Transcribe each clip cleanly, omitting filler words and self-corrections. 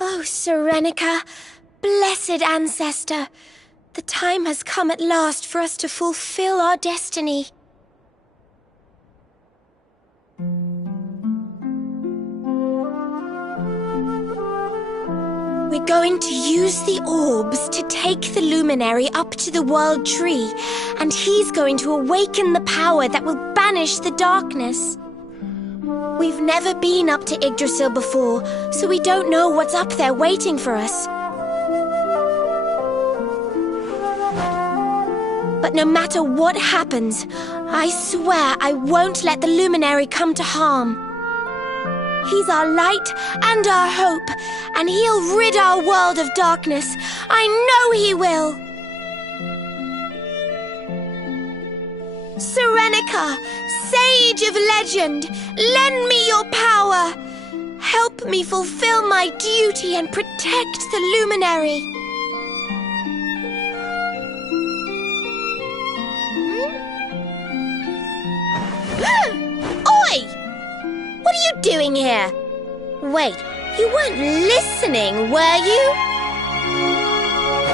Oh, Serenica, blessed ancestor, the time has come at last for us to fulfill our destiny. We're going to use the orbs to take the luminary up to the World Tree, and he's going to awaken the power that will banish the darkness. We've never been up to Yggdrasil before, so we don't know what's up there waiting for us. But no matter what happens, I swear I won't let the luminary come to harm. He's our light and our hope, and he'll rid our world of darkness. I know he will! Serenica, sage of legend, lend me your power! Help me fulfill my duty and protect the luminary. Oi! What are you doing here? Wait, you weren't listening, were you?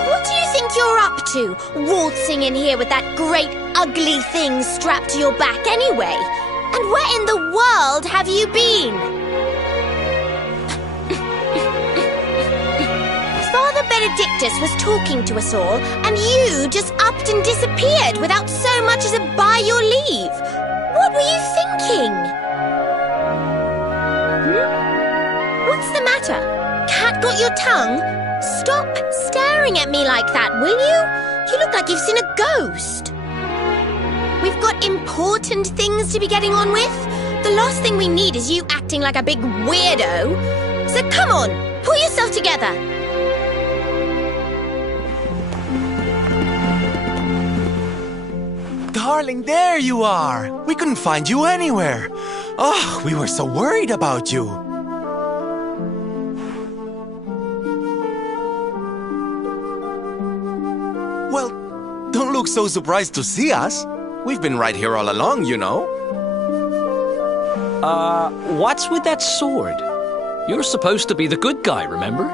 What do you think you're up to, waltzing in here with that great ugly thing strapped to your back anyway? And where in the world have you been? Father Benedictus was talking to us all, and you just upped and disappeared without so much as a by your leave. What were you thinking? What's the matter? Cat got your tongue? Stop staring at me like that, will you? You look like you've seen a ghost. We've got important things to be getting on with. The last thing we need is you acting like a big weirdo. So come on, pull yourself together. Darling, there you are! We couldn't find you anywhere. Oh, we were so worried about you. Well, don't look so surprised to see us. We've been right here all along, you know. What's with that sword? You're supposed to be the good guy, remember?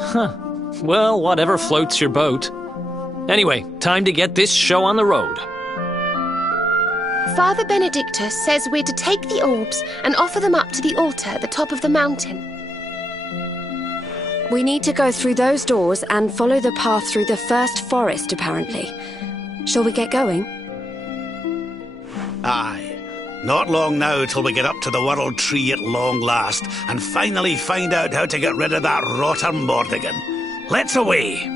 Huh. Well, whatever floats your boat. Anyway, time to get this show on the road. Father Benedictus says we're to take the orbs and offer them up to the altar at the top of the mountain. We need to go through those doors and follow the path through the first forest, apparently. Shall we get going? Aye. Not long now till we get up to the World Tree at long last and finally find out how to get rid of that rotter Mordigan. Let's away!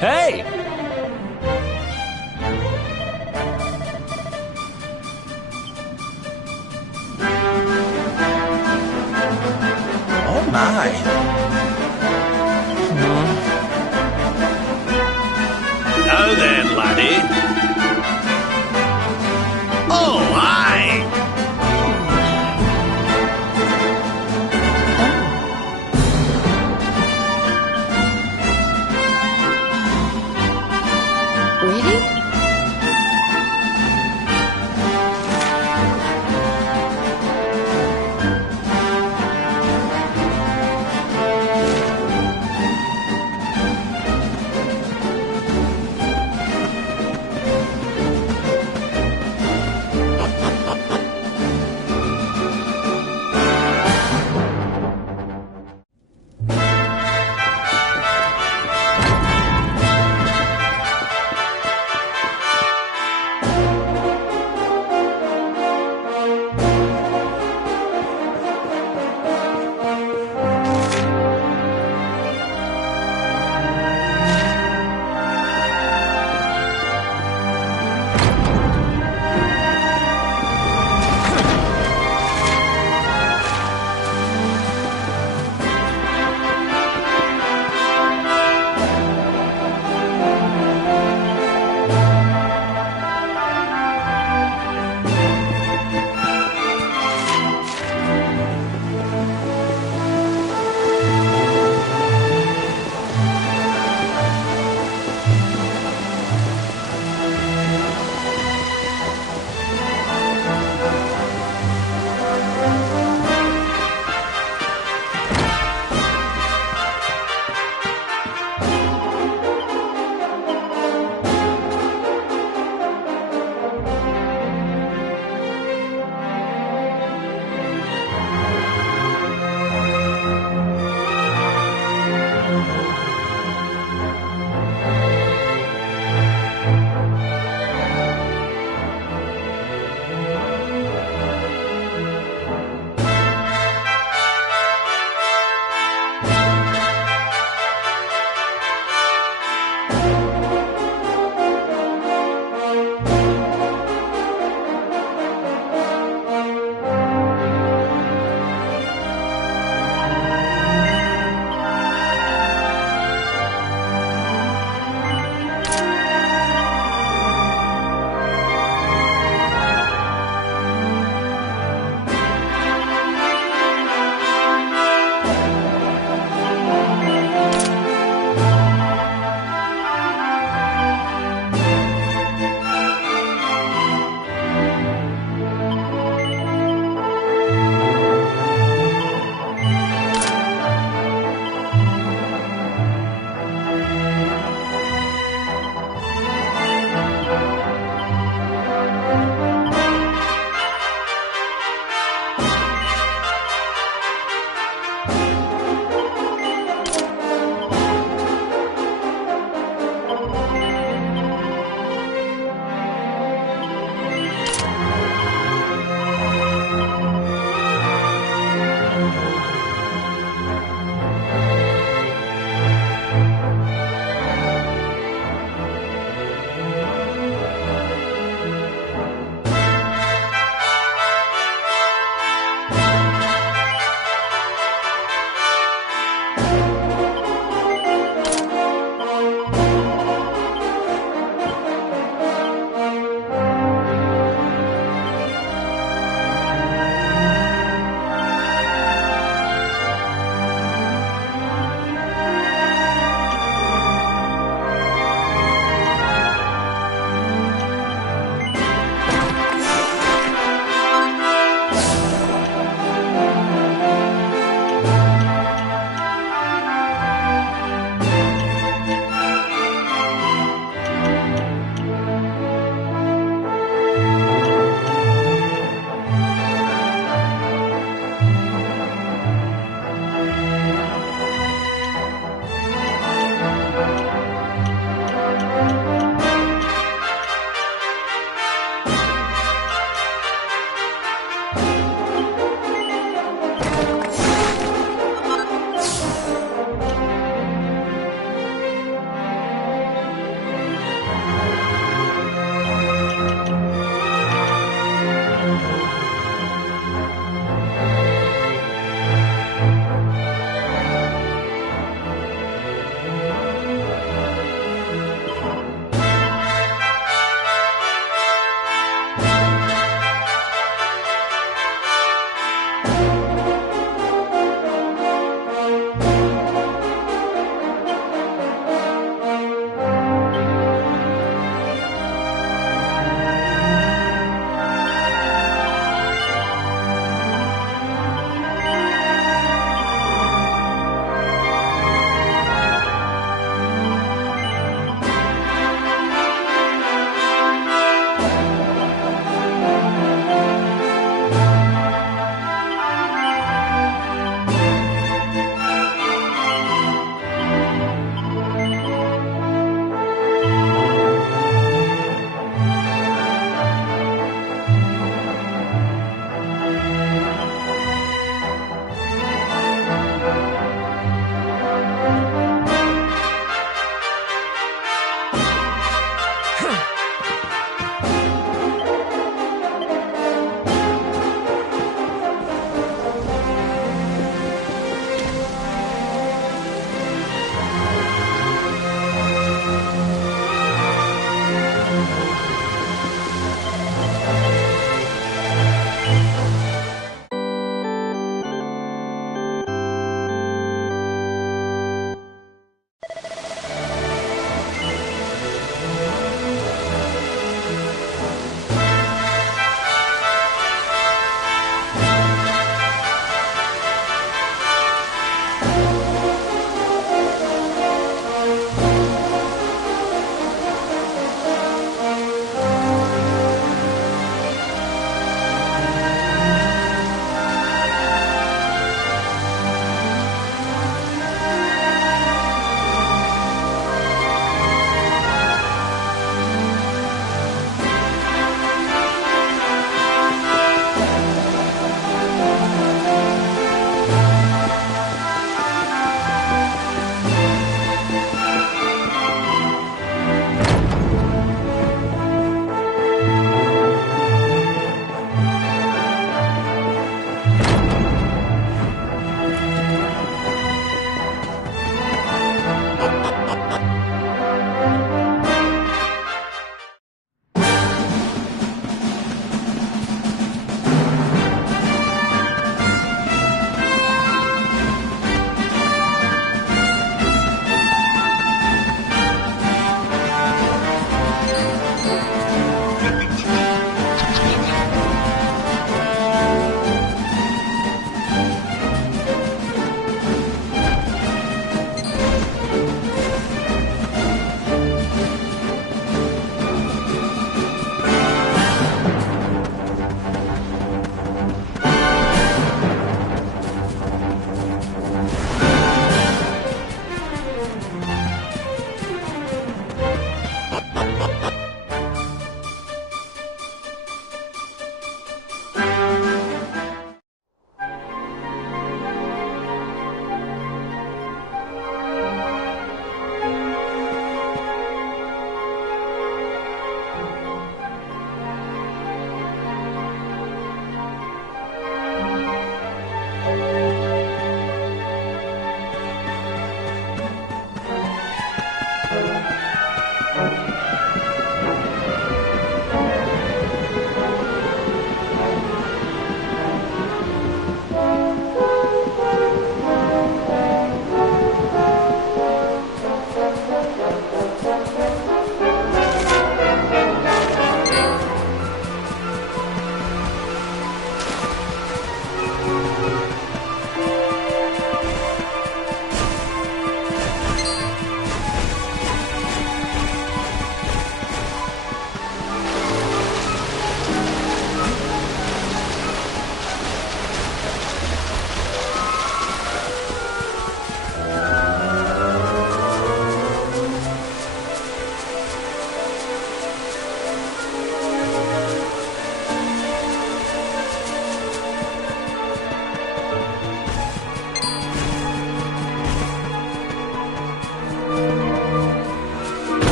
Hey! Oh my. Now then, laddie. Oh, aye! Really?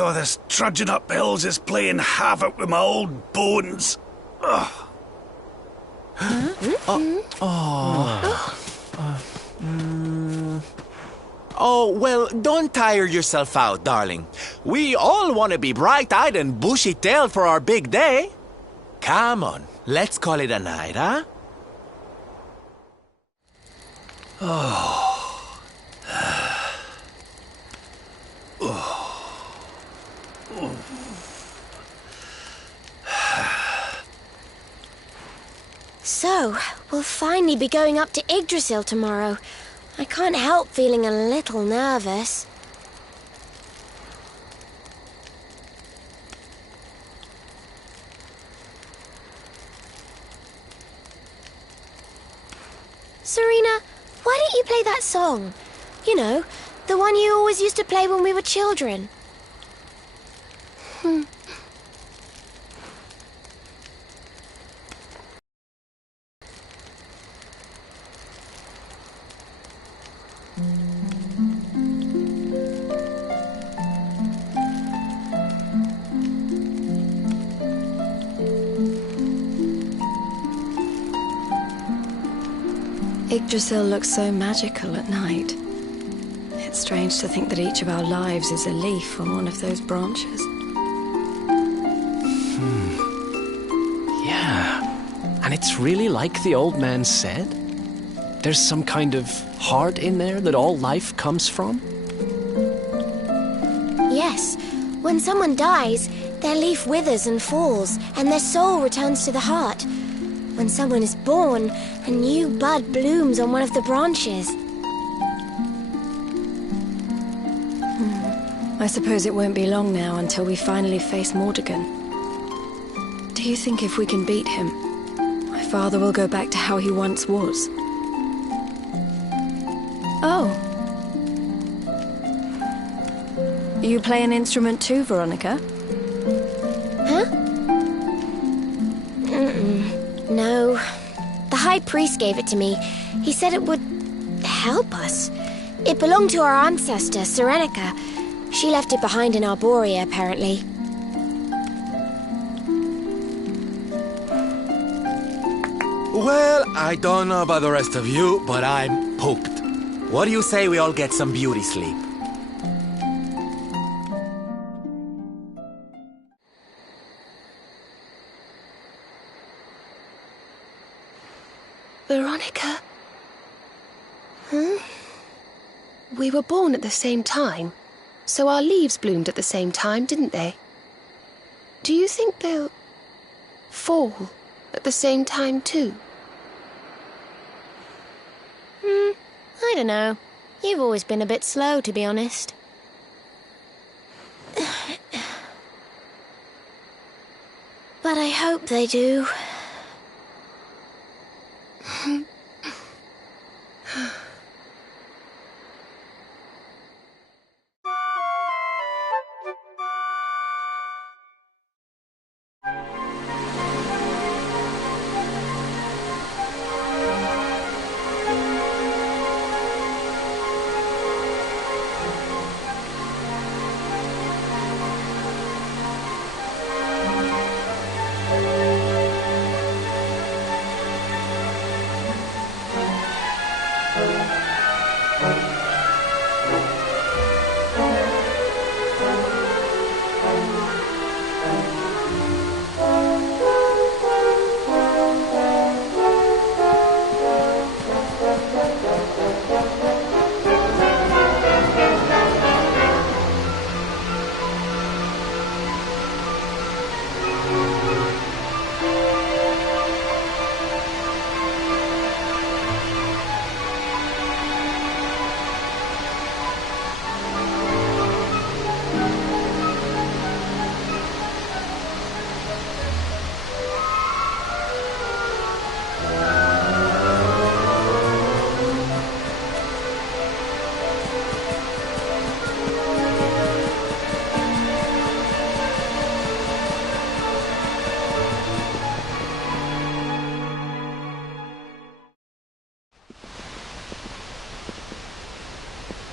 Oh, this trudging up hills is playing havoc with my old bones. Oh, well, don't tire yourself out, darling. We all want to be bright-eyed and bushy-tailed for our big day. Come on, let's call it a night, huh? So, we'll finally be going up to Yggdrasil tomorrow. I can't help feeling a little nervous. Serena, why don't you play that song? You know, the one you always used to play when we were children. Yggdrasil looks so magical at night. It's strange to think that each of our lives is a leaf on one of those branches. Yeah. And it's really like the old man said? There's some kind of heart in there that all life comes from? Yes, when someone dies, their leaf withers and falls, and their soul returns to the heart. When someone is born, a new bud blooms on one of the branches. I suppose it won't be long now until we finally face Mordegon. Do you think if we can beat him, my father will go back to how he once was? Oh. You play an instrument too, Veronica? Huh? No. The High Priest gave it to me. He said it would help us. It belonged to our ancestor, Serenica. She left it behind in Arborea, apparently. Well, I don't know about the rest of you, but I'm pooped. What do you say we all get some beauty sleep? Veronica? We were born at the same time, so our leaves bloomed at the same time, didn't they? Do you think they'll fall at the same time too? I don't know. You've always been a bit slow, to be honest. But I hope they do.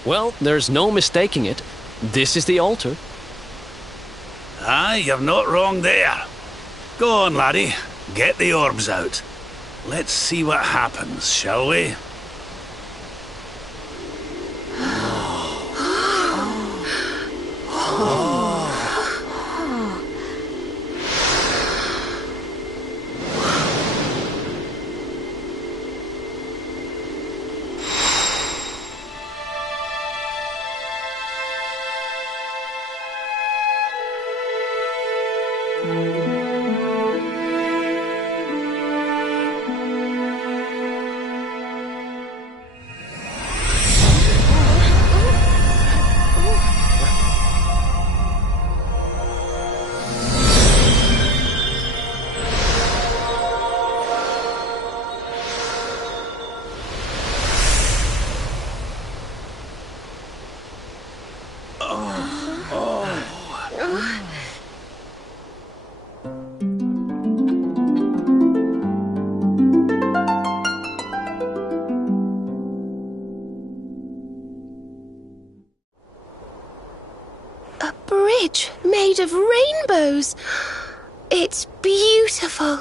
Well, there's no mistaking it. This is the altar. Aye, you're not wrong there. Go on, laddie. Get the orbs out. Let's see what happens, shall we? Made of rainbows. It's beautiful.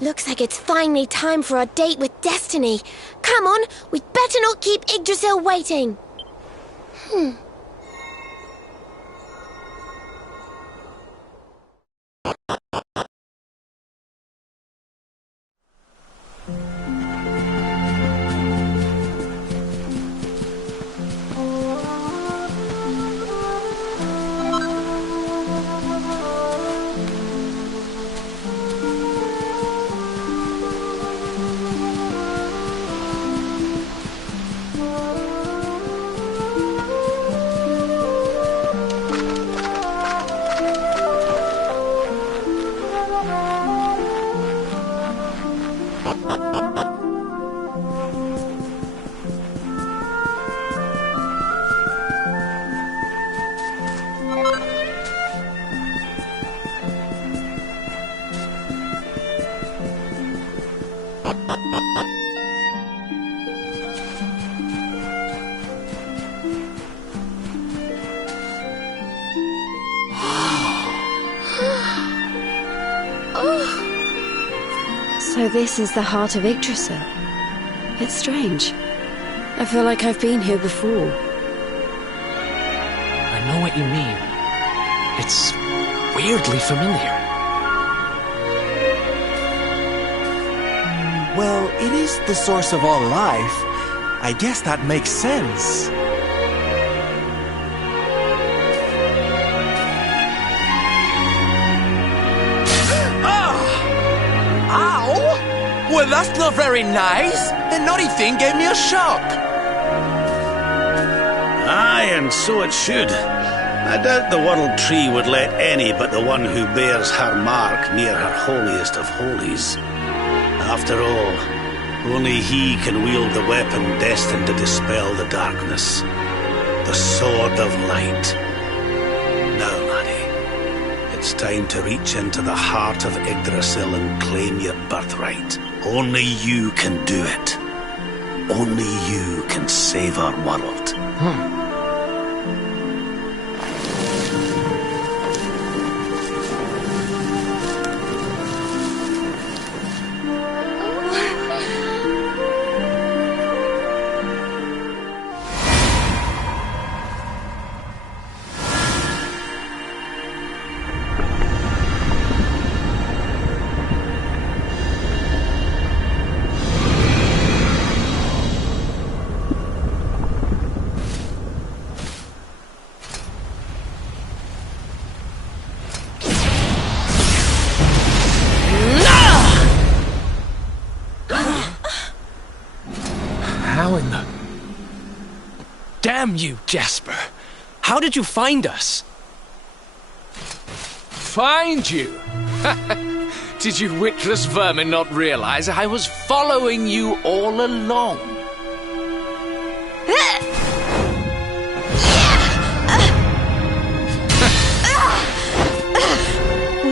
Looks like it's finally time for our date with Destiny. Come on, we'd better not keep Yggdrasil waiting. So this is the heart of Yggdrasil. It's strange. I feel like I've been here before. I know what you mean. It's weirdly familiar. Well, it is the source of all life. I guess that makes sense. Well, that's not very nice. The naughty thing gave me a shock. Aye, and so it should. I doubt the World Tree would let any but the one who bears her mark near her holiest of holies. After all, only he can wield the weapon destined to dispel the darkness. The Sword of Light. Now, laddie, it's time to reach into the heart of Yggdrasil and claim your birthright. Only you can do it. Only you can save our world. Damn you, Jasper! How did you find us? Find you? Did you witless vermin not realize I was following you all along?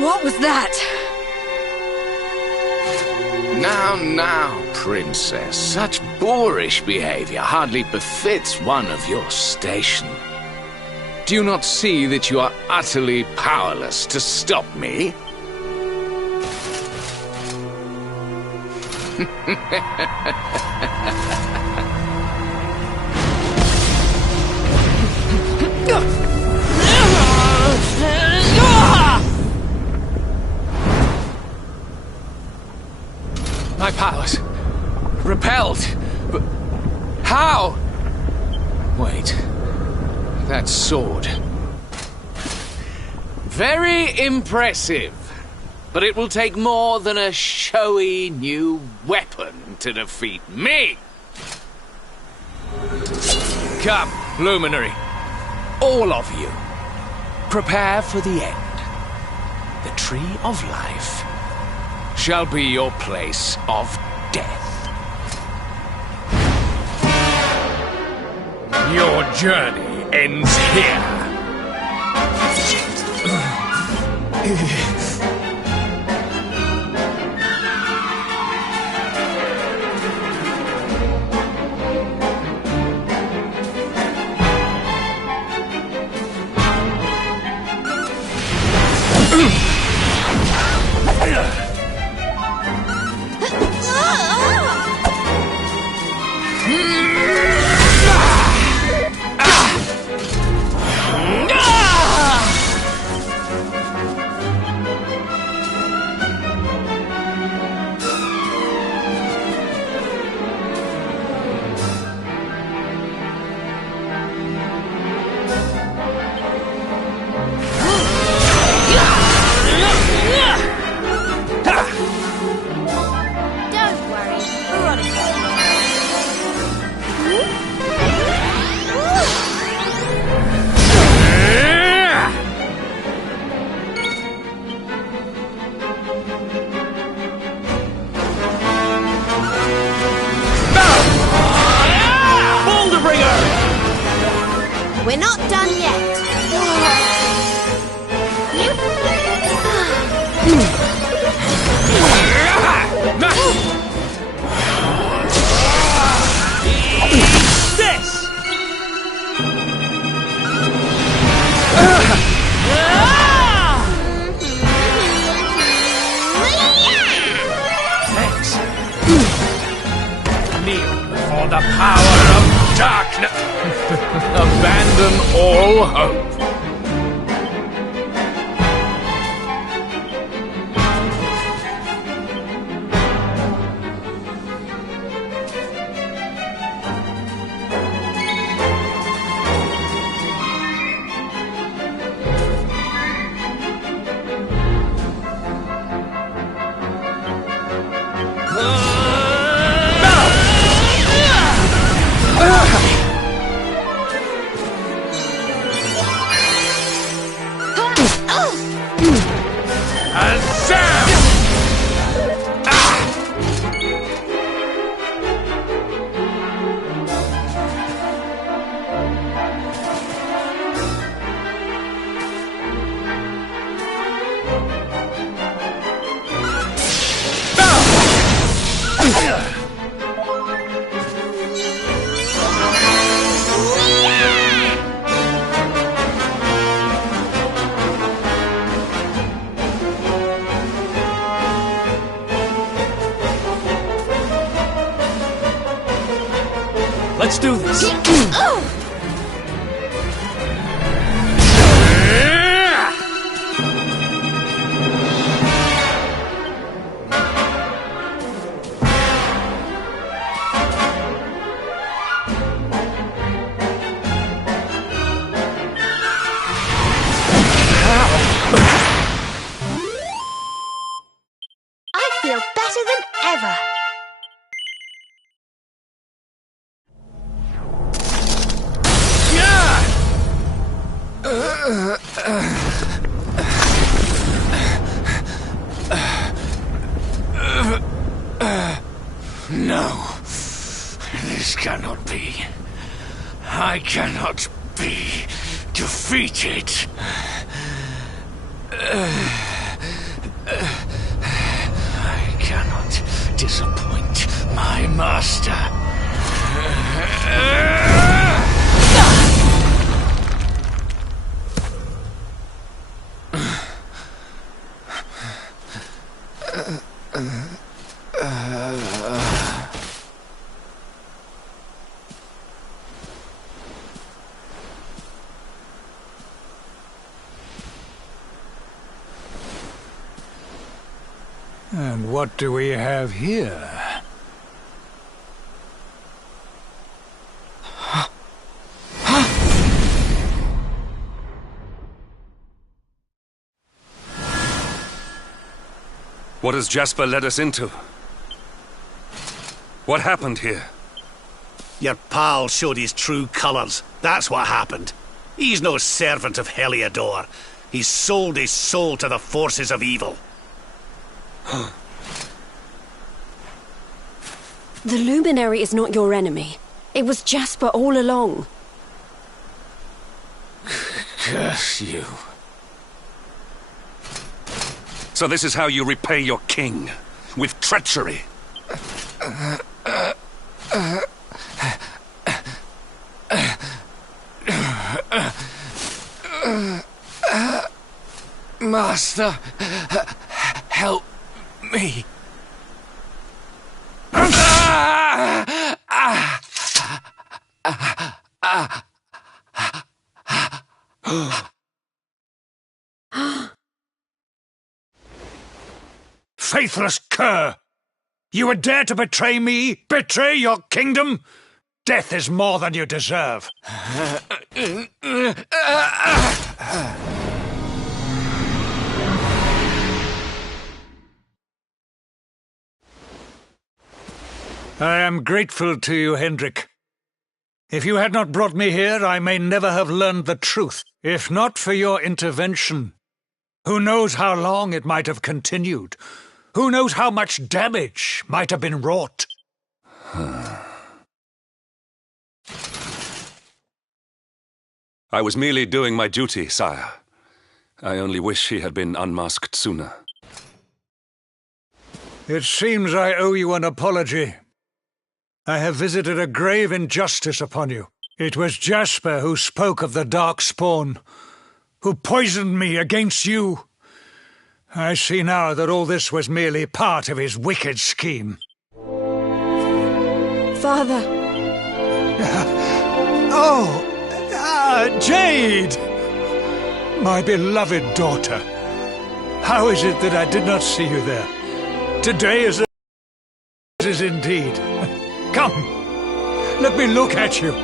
What was that? Now, Princess. Such boorish behavior hardly befits one of your station. Do you not see that you are utterly powerless to stop me? My powers. Repelled. But how? Wait. That sword. Very impressive. But it will take more than a showy new weapon to defeat me. Come, Luminary. All of you. Prepare for the end. The Tree of Life shall be your place of death. Your journey ends here. Don't worry, Veronica. We're not done yet. This! Thanks. Kneel before the power of darkness. Abandon all hope. Let's do this. I feel better than ever. No, this cannot be. I cannot be defeated. I cannot And what do we have here? What has Jasper led us into? What happened here? Your pal showed his true colours. That's what happened. He's no servant of Heliodor. He's sold his soul to the forces of evil. The Luminary is not your enemy. It was Jasper all along. Curse you. So this is how you repay your king? With treachery? Master, help me. Faithless cur! You would dare to betray me? Betray your kingdom? Death is more than you deserve. I am grateful to you, Hendrik. If you had not brought me here, I may never have learned the truth. If not for your intervention, who knows how long it might have continued? Who knows how much damage might have been wrought? I was merely doing my duty, sire. I only wish he had been unmasked sooner. It seems I owe you an apology. I have visited a grave injustice upon you. It was Jasper who spoke of the Dark Spawn, who poisoned me against you. I see now that all this was merely part of his wicked scheme. Father! Jade! My beloved daughter. How is it that I did not see you there? Today is indeed. Come, let me look at you.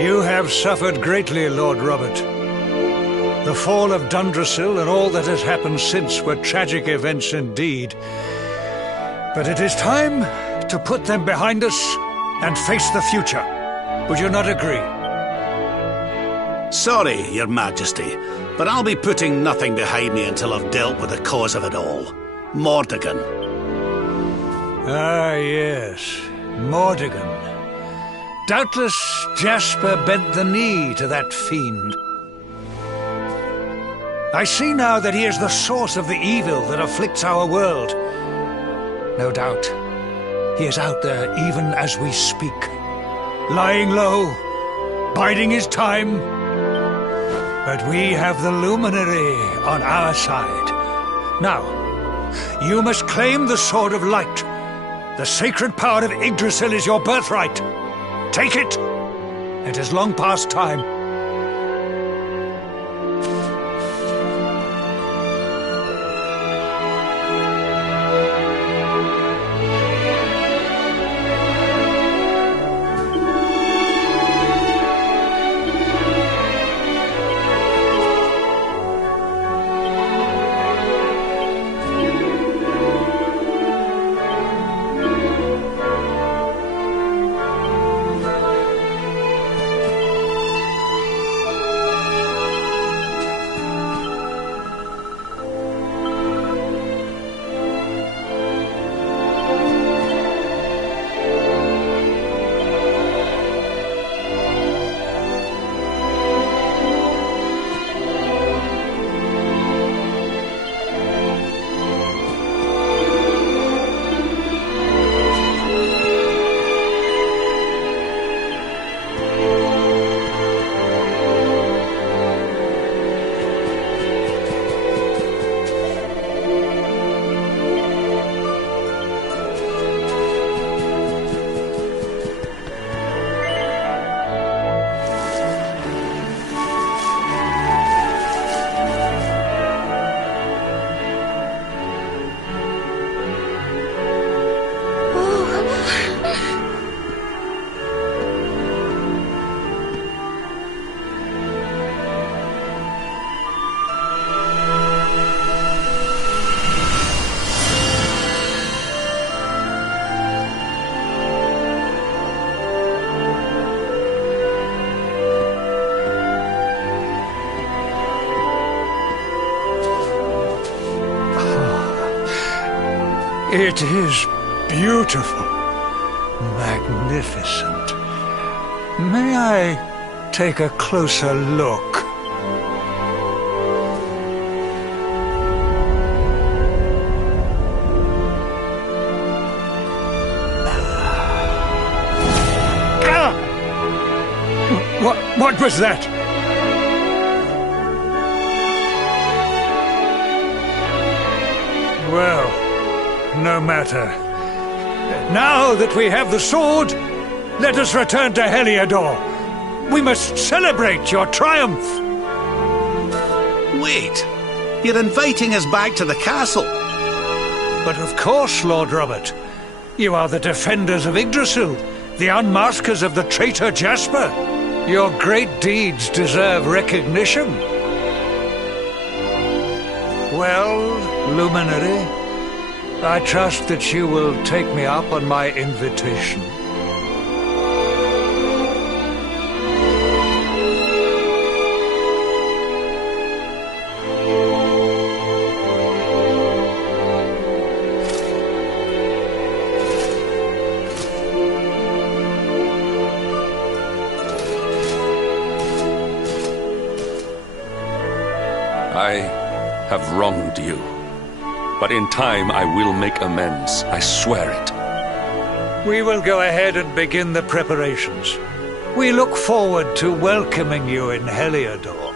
You have suffered greatly, Lord Robert. The fall of Dundrasil and all that has happened since were tragic events indeed. But it is time to put them behind us and face the future. Would you not agree? Sorry, Your Majesty, but I'll be putting nothing behind me until I've dealt with the cause of it all. Mordegon. Ah, yes. Mordegon. Doubtless Jasper bent the knee to that fiend. I see now that he is the source of the evil that afflicts our world. No doubt, he is out there even as we speak. Lying low, biding his time. But we have the Luminary on our side. Now, you must claim the Sword of Light. The sacred power of Yggdrasil is your birthright. Take it! It is long past time. It is beautiful. Magnificent. May I take a closer look? What was that? Well, no matter. Now that we have the sword, let us return to Heliodor. We must celebrate your triumph. Wait! You're inviting us back to the castle. But of course, Lord Robert. You are the defenders of Yggdrasil, the unmaskers of the traitor Jasper. Your great deeds deserve recognition. Well, Luminary, I trust that you will take me up on my invitation. I have wronged you. But in time I will make amends. I swear it. We will go ahead and begin the preparations. We look forward to welcoming you in Heliodor.